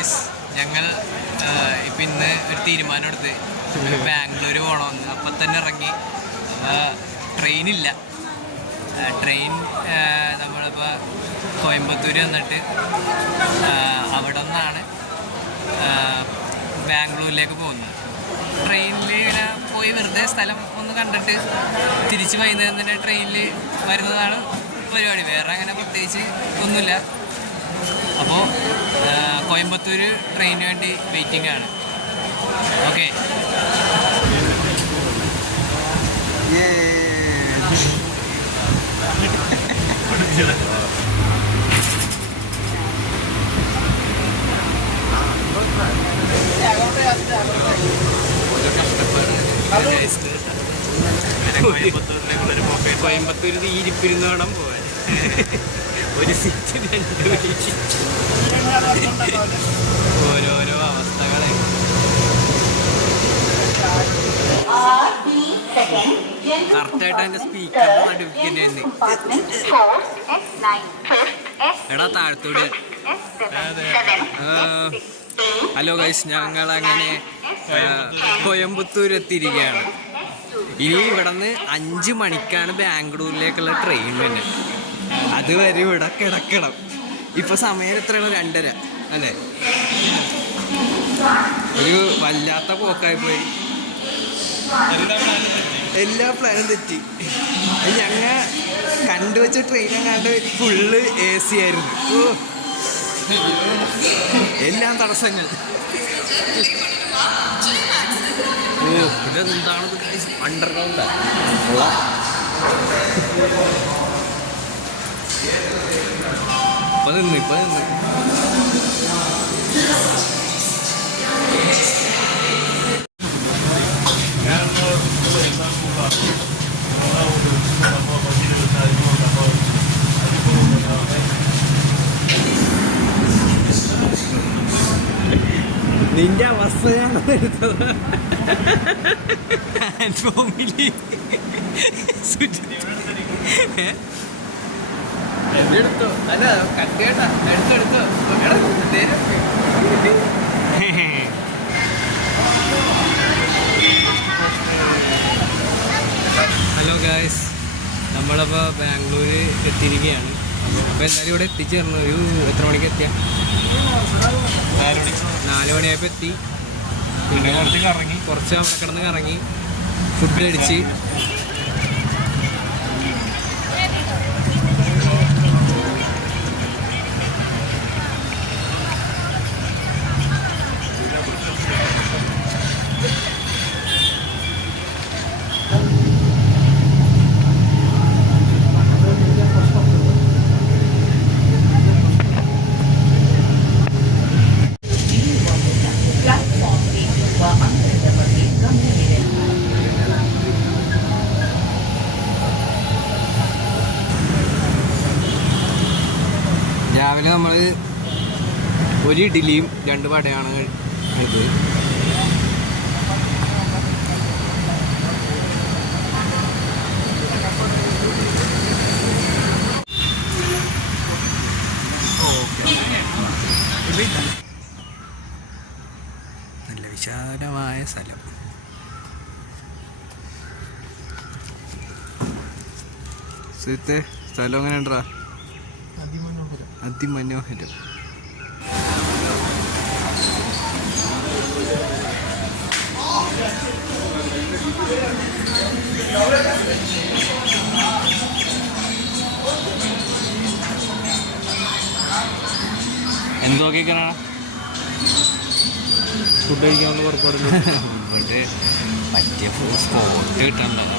Guys, ഞങ്ങൾ ഇപ്പം ഇന്ന് ഒരു തീരുമാനം എടുത്ത് ബാംഗ്ലൂർ പോകണമെന്ന്. അപ്പം തന്നെ ഇറങ്ങി. ട്രെയിനില്ല. ട്രെയിൻ നമ്മളിപ്പോൾ കോയമ്പത്തൂർ വന്നിട്ട് അവിടെ നിന്നാണ് ബാംഗ്ലൂരിലേക്ക് പോകുന്നത്. ട്രെയിനിൽ ഇങ്ങനെ പോയി വെറുതെ സ്ഥലം ഒന്ന് കണ്ടിട്ട് തിരിച്ച് വൈകുന്നേരം തന്നെ ട്രെയിനിൽ വരുന്നതാണ് പരിപാടി. വേറെ അങ്ങനെ പ്രത്യേകിച്ച് ഒന്നുമില്ല. അപ്പോൾ കോയമ്പത്തൂർ ട്രെയിനിന് വേണ്ടി വെയിറ്റിംഗ് ആണ്. ഓക്കെ. കോയമ്പത്തൂർ ഇരിപ്പിരുന്നോണം പോവാൻ ഒരു സീറ്റ് 2 വഴിക്ക് ഓരോരോ അവസ്ഥകളെ. കറക്റ്റായിട്ട് അതിൻ്റെ സ്പീക്കറിൻ്റെ നടുവിക്കേണ്ടി തന്നെ. എടാ താഴത്തൂടെ. ഹലോ ഗൈസ്, ഞങ്ങളങ്ങനെ കോയമ്പത്തൂർ എത്തിയിരിക്കുകയാണ്. ഇനി ഇവിടെ നിന്ന് 5 മണിക്കാണ് ബാംഗ്ലൂരിലേക്കുള്ള ട്രെയിൻ തന്നെ. അതുവരെ ഇവിടെ കിടക്കണം. ഇപ്പൊ സമയം എത്രയാണ്? 2:30 അല്ലേ? ഒരു വല്ലാത്ത പോക്കായി പോയി. എല്ലാ പ്ലാനും തെറ്റി. ഞങ്ങൾ കണ്ടുവച്ച ട്രെയിൻ അങ്ങാണ്ട് ഫുള്ള് AC ആയിരുന്നു. എല്ലാം തടസ്സങ്ങൾ. ഇതെന്താണ്? അണ്ടർഗ്രൗണ്ടാ. ഇപ്പൊ നിന്ന് നിന്റെ അവസ്ഥയാണ് എടുത്തത്. എടുത്തോ? അല്ല കട്ടേട്ടാ, എടുത്തോ. ഹലോ ഗായ്സ്, നമ്മളപ്പോൾ ബാംഗ്ലൂർ എത്തിയിരിക്കുകയാണ്. അപ്പോൾ എല്ലാവരും ഇവിടെ എത്തിച്ചേർന്നു. ഒരു എത്ര മണിക്ക് എത്തിയ? 4 മണിയായപ്പോൾ എത്തി. പിന്നെ കുറച്ച് അവിടെ കിടന്ന് കറങ്ങി, ഫുഡ് അടിച്ച് രാവിലെ നമ്മൾ ഒരു ഇഡ്ഡലിയും 2 വടയാണ് ഇത്. നല്ല വിശാലമായ സ്ഥലം. സ്ഥലം എങ്ങനെ ഉണ്ടാ? അതിമനോഹരം. എന്തൊക്കെയാണ് ഫുഡ് കഴിക്കാനുള്ള പുറപ്പാടില്ല. ഇവിടെ പറ്റിയ സ്പോട്ട് കിട്ടണ്ടതാണ്.